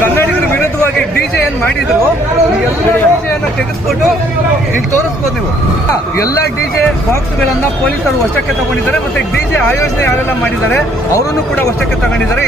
ಕನ್ನಡಿಗರ ವಿರುದ್ಧವಾಗಿ ಡಿಜೆ ಏನ್ ಮಾಡಿದ್ರು ಎಲ್ಲ ಡಿಜೆಯನ್ನು ತೆಗೆದುಕೊಂಡು ಇಲ್ಲಿ ತೋರಿಸ್ಬೋದು ನೀವು. ಎಲ್ಲ ಡಿಜೆ ಬಾಕ್ಸ್ಗಳನ್ನ ಪೊಲೀಸರು ವಶಕ್ಕೆ ತಗೊಂಡಿದ್ದಾರೆ. ಮತ್ತೆ ಡಿಜೆ ಆಯೋಜನೆ ಯಾರೆಲ್ಲ ಮಾಡಿದ್ದಾರೆ ಅವರನ್ನು ಕೂಡ ವಶಕ್ಕೆ ತಗೊಂಡಿದ್ದಾರೆ.